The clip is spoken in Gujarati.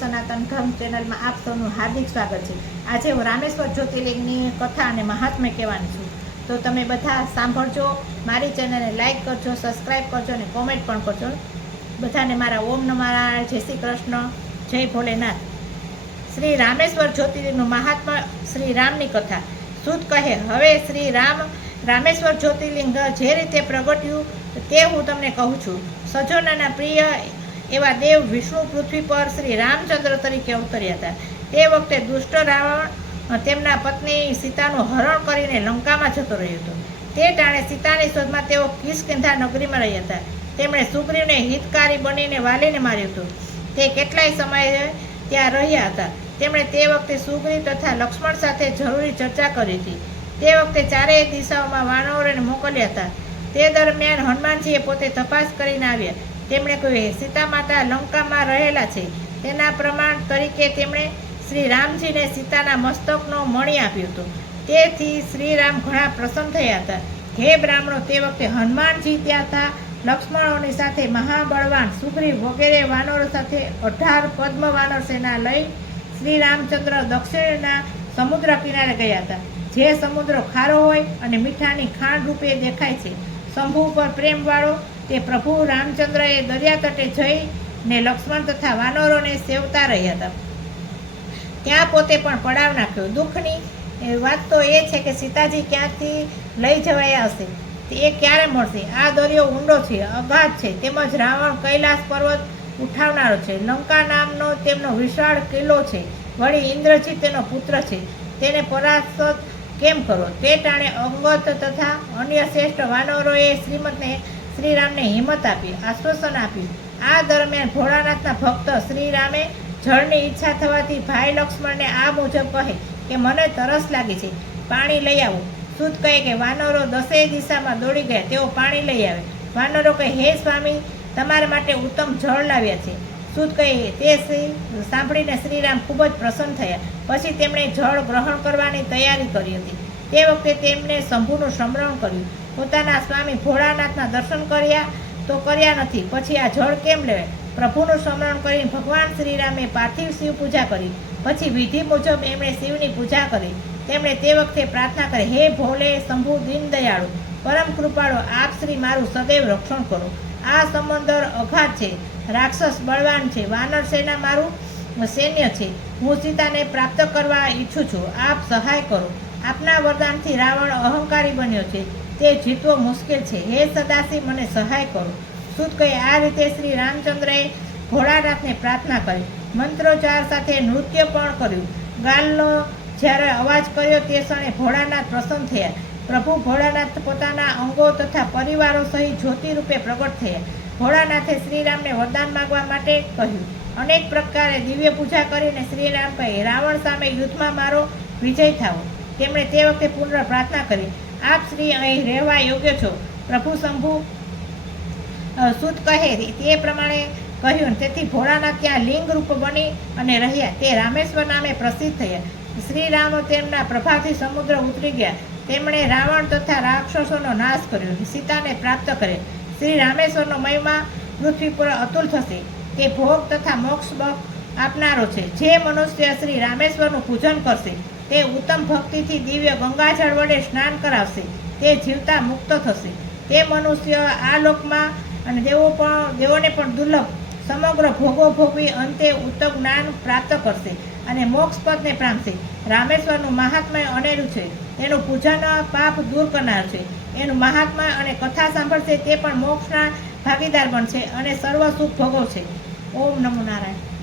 સનાતન ધર્મ ચેનલમાં આપ સૌનું હાર્દિક સ્વાગત છે. આજે હું રામેશ્વર જ્યોતિર્લિંગની કથા અને મહાત્મ્ય કહેવાની છું. તો તમે બધા સાંભળજો, મારી ચેનલને લાઇક કરજો સબસ્ક્રાઈબ કરજો અને કોમેન્ટ પણ કરજો. બધાને મારા ઓમ નમારા જય શ્રી કૃષ્ણ, જય ભોલેનાથ. શ્રી રામેશ્વર જ્યોતિર્લિંગનું મહાત્મા શ્રી રામની કથા. સુદ કહે, હવે શ્રી રામ, રામેશ્વર જ્યોતિર્લિંગ જે રીતે પ્રગટ્યું તે હું તમને કહું છું. સજોનાના પ્રિય એવા દેવ વિષ્ણુ પૃથ્વી પર શ્રી રામચંદ્ર તરીકે અવતર્યા હતા. તે વખતે દુષ્ટ રાવણ તેમના પત્ની સીતાનું હરણ કરીને લંકામાં જતો રહ્યો હતો. તે ટાણે સીતાની શોધમાં તેઓ કિષ્કિંધા નગરીમાં રહ્યા હતા. તેમણે સુગ્રીવને હિતકારી બનીને વાલીને માર્યો હતો. તે કેટલાય સમયે ત્યાં રહ્યા હતા. તેમણે તે વખતે સુગ્રીવ તથા લક્ષ્મણ સાથે જરૂરી ચર્ચા કરી હતી. તે વખતે ચારેય દિશાઓમાં વાનરોને મોકલ્યા હતા. તે દરમિયાન હનુમાનજીએ પોતે તપાસ કરીને આવ્યા. તેમણે કહ્યું સીતા માતા લંકામાં રહેલા છે. તેના પ્રમાણ તરીકે તેમણે શ્રી રામજીને સીતાના મસ્તકનો મણી આપ્યો હતો. તેથી શ્રીરામ ઘણા પ્રસન્ન થયા હતા. હે બ્રાહ્મણો, તે વખતે હનુમાનજી ત્યાં હતા. લક્ષ્મણોની સાથે મહાબળવાન સુગ્રીવ વગેરે વાનરો સાથે અઢાર પદ્મ વાનર સેના લઈ શ્રી રામચંદ્ર દક્ષિણના સમુદ્ર કિનારે ગયા હતા. જે સમુદ્ર ખારો હોય અને મીઠાની ખાંડ રૂપે દેખાય છે. શંભુ પર પ્રેમવાળો તે પ્રભુ રામચંદ્રએ દરિયા તટે જઈ ને લક્ષ્મણ તથા વાનરોને સેવતા રહ્યા હતા. ત્યાં પોતે પણ પડાવ નાખ્યો. દુઃખની વાત તો એ છે કે સીતાજી ક્યાંથી લઈ જવાયા હશે? તે ક્યારે મળશે? આ દરિયો ઊંડો છે અગાધ છે, તેમજ રાવણ કૈલાસ પર્વત ઉઠાવનારો છે. લંકા નામનો તેમનો વિશાળ કિલ્લો છે. વળી ઇન્દ્રજીત તેનો પુત્ર છે. તેને પરાસ્ત કેમ કરો? તે ટાણે અંગત તથા અન્ય શ્રેષ્ઠ વાનરોએ શ્રીમદને શ્રીરામને હિંમત આપી, આશ્વાસન આપ્યું. આ દરમિયાન ભોળાનાથના ભક્ત શ્રીરામે જળની ઈચ્છા થવાથી ભાઈ લક્ષ્મણને આ મુજબ કહે કે, મને તરસ લાગી છે. પાણી લઈ આવો. સુદ કહે કે, વાનરો દસેય દિશામાં દોડી ગયા. તેઓ પાણી લઈ આવે. વાનરો કહે, હે સ્વામી, તમારા માટે ઉત્તમ જળ લાવ્યા છે. સુદ કહે, તે શ્રી સાંભળીને શ્રીરામ ખૂબ જ પ્રસન્ન થયા. પછી તેમણે જળ ગ્રહણ કરવાની તૈયારી કરી હતી. તે વખતે તેમણે શંભુનું સમરણ કર્યું. પોતાના સ્વામી ભોળાનાથના દર્શન કર્યા તો કર્યા નથી. પછી આ જળ કેમ લેવાય? પ્રભુનું સ્મરણ કરીને ભગવાન શ્રીરામે પાર્થિવ શિવ પૂજા કરી. પછી વિધિ મુજબ એમણે શિવની પૂજા કરી. તેમણે તે વખતે પ્રાર્થના કરી, હે ભોલે શંભુ દીનદયાળુ પરમ કૃપાળુ, આપ શ્રી મારું સદૈવ રક્ષણ કરો. આ સમંદર અઘાત છે, રાક્ષસ બળવાન છે, વાનર સેના મારું સૈન્ય છે. હું સીતાને પ્રાપ્ત કરવા ઈચ્છું છું. આપ સહાય કરો. આપના વરદાનથી રાવણ અહંકારી બન્યો છે. તે જીતવો મુશ્કેલ છે. હે સદાશિવ, મને સહાય કરો. સુદ કહે, આ રીતે શ્રી રામચંદ્રએ ભોળાનાથને પ્રાર્થના કરી. મંત્રોચ્ચાર સાથે નૃત્ય પણ કર્યું. ગાલનો જ્યારે અવાજ કર્યો તે ક્ષણે ભોળાનાથ પ્રસન્ન થયા. પ્રભુ ભોળાનાથ પોતાના અંગો તથા પરિવારો સહિત જ્યોતિ રૂપે પ્રગટ થયા. ભોળાનાથે શ્રીરામને વરદાન માગવા માટે કહ્યું, અનેક પ્રકારે દિવ્ય પૂજા કરીને શ્રીરામ કહે, રાવણ સામે યુદ્ધમાં મારો વિજય થાવો. તેમણે તે વખતે પુનઃ પ્રાર્થના કરી. આપ શ્રી અહીં રહેવા યોગ્ય છો? પ્રભુ શંભુ સુત કહે તે પ્રમાણે કહ્યું તેથી ભોળાનાથ ત્યાં લિંગ રૂપ બની અને રહ્યા. તે રામેશ્વર નામે પ્રસિદ્ધ થયા. શ્રી રામો તેમના પ્રભાથી સમુદ્ર ઉતરી ગયા. તેમણે રાવણ તથા રાક્ષસોનો નાશ કર્યો સીતાને પ્રાપ્ત કરે. શ્રી રામેશ્વરનો મહિમા પૃથ્વી પર અતુલ થશે. તે ભોગ તથા મોક્ષ આપનારો છે. જે મનુષ્ય શ્રી રામેશ્વરનું પૂજન કરશે. તે ઉત્તમ ભક્તિથી દિવ્ય ગંગાજળ વડે સ્નાન કરાવશે. તે જીવતા મુક્ત થશે. તે મનુષ્ય આ લોકમાં અને દેવો પણ દેવોને પણ દુર્લભ, સમગ્ર ભોગો ભોગવી અંતે ઉત્તમ જ્ઞાન પ્રાપ્ત કરશે અને મોક્ષ પદને પામશે રામેશ્વરનું મહાત્મય અનેરું છે. એનું પૂજન પાપ દૂર કરનાર છે. એનું મહાત્મા અને કથા સાંભળશે તે પણ મોક્ષના ભાગીદાર બનશે અને સર્વ સુખ ભોગવશે ઓમ નમો નારાયણ.